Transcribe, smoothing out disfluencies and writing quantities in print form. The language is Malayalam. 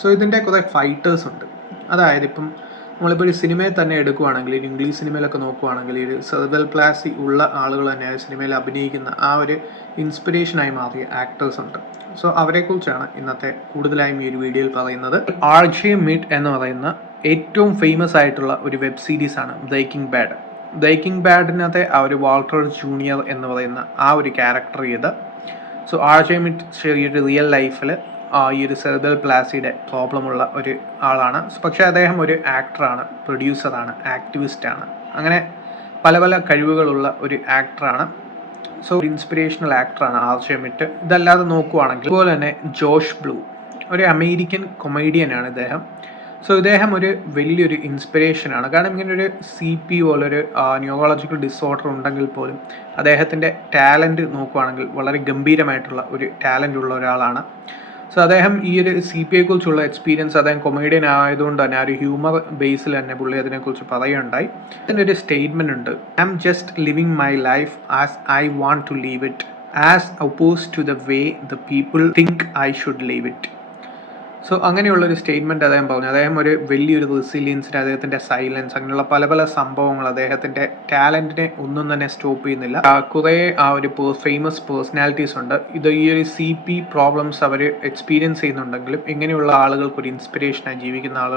സോ ഇതിൻ്റെ കുറേ ഫൈറ്റേഴ്സ് ഉണ്ട്. അതായത് ഇപ്പം നമ്മളിപ്പോൾ ഒരു സിനിമയെ തന്നെ എടുക്കുകയാണെങ്കിൽ, ഒരു ഇംഗ്ലീഷ് സിനിമയിലൊക്കെ നോക്കുകയാണെങ്കിൽ, ഒരു സെർബൽ പ്ലാസി ഉള്ള ആളുകൾ തന്നെ സിനിമയിൽ അഭിനയിക്കുന്ന ആ ഒരു ഇൻസ്പിറേഷനായി മാറിയ ആക്ടേഴ്സ് ഉണ്ട്. സോ അവരെക്കുറിച്ചാണ് ഇന്നത്തെ കൂടുതലായും ഈ ഒരു വീഡിയോയിൽ പറയുന്നത്. ആർജെ മിഡ് എന്ന് പറയുന്ന ഏറ്റവും ഫേമസ് ആയിട്ടുള്ള ഒരു വെബ് സീരീസാണ് ബ്രേക്കിംഗ് ബാഡ്. ബ്രേക്കിംഗ് ബാഡിനകത്തെ ആ ഒരു വാൾട്ടർ ജൂനിയർ എന്ന് പറയുന്ന ആ ഒരു ക്യാരക്ടർ ചെയ്ത്, സോ ആർജെ മിഡ് ചെറിയൊരു റിയൽ ലൈഫിൽ ഈ ഒരു സെർബൽ പ്ലാസിയുടെ പ്രോബ്ലമുള്ള ഒരു ആളാണ്. പക്ഷേ അദ്ദേഹം ഒരു ആക്ടറാണ്, പ്രൊഡ്യൂസറാണ്, ആക്ടിവിസ്റ്റാണ്, അങ്ങനെ പല പല കഴിവുകളുള്ള ഒരു ആക്ടറാണ്. സോ ഒരു ഇൻസ്പിറേഷണൽ ആക്ടറാണ് ആർജെ മിഡ്. ഇതല്ലാതെ നോക്കുവാണെങ്കിൽ അതുപോലെ തന്നെ ജോഷ് ബ്ലൂ, ഒരു അമേരിക്കൻ കൊമേഡിയനാണ് ഇദ്ദേഹം. സോ ഇദ്ദേഹം ഒരു വലിയൊരു ഇൻസ്പിറേഷനാണ്. കാരണം ഇങ്ങനെ ഒരു CP പോലൊരു ന്യൂറോളജിക്കൽ ഡിസോർഡർ ഉണ്ടെങ്കിൽ പോലും അദ്ദേഹത്തിൻ്റെ ടാലൻറ്റ് നോക്കുവാണെങ്കിൽ വളരെ ഗംഭീരമായിട്ടുള്ള ഒരു ടാലൻ്റ് ഉള്ള ഒരാളാണ്. സോ അദ്ദേഹം ഈ ഒരു CPയെ കുറിച്ചുള്ള എക്സ്പീരിയൻസ്, അദ്ദേഹം കൊമേഡിയൻ ആയതുകൊണ്ട് തന്നെ ആ ഒരു ഹ്യൂമർ ബേസിൽ തന്നെ പുള്ളി അതിനെക്കുറിച്ച് പറയുകയുണ്ടായി. അതിൻ്റെ ഒരു സ്റ്റേറ്റ്മെൻറ്റ് ഉണ്ട്: I am just living my life as I want to live it, as oppose to the way the people think I should live it. So അങ്ങനെയുള്ളൊരു സ്റ്റേറ്റ്മെൻറ്റ് അദ്ദേഹം പറഞ്ഞു. അദ്ദേഹം ഒരു വലിയൊരു റെസിലിയൻസിന്, അദ്ദേഹത്തിൻ്റെ സൈലൻസ്, അങ്ങനെയുള്ള പല പല സംഭവങ്ങൾ, അദ്ദേഹത്തിൻ്റെ ടാലൻറ്റിനെ ഒന്നും തന്നെ സ്റ്റോപ്പ് ചെയ്യുന്നില്ല. കുറേ ആ ഒരു ഫേമസ് പേഴ്സണാലിറ്റീസ് ഉണ്ട്. ഇത് ഈ ഒരു CP പ്രോബ്ലംസ് അവർ എക്സ്പീരിയൻസ് ചെയ്യുന്നുണ്ടെങ്കിലും ഇങ്ങനെയുള്ള ആളുകൾക്ക് ഒരു ഇൻസ്പിറേഷനായി ജീവിക്കുന്ന ആളുകൾ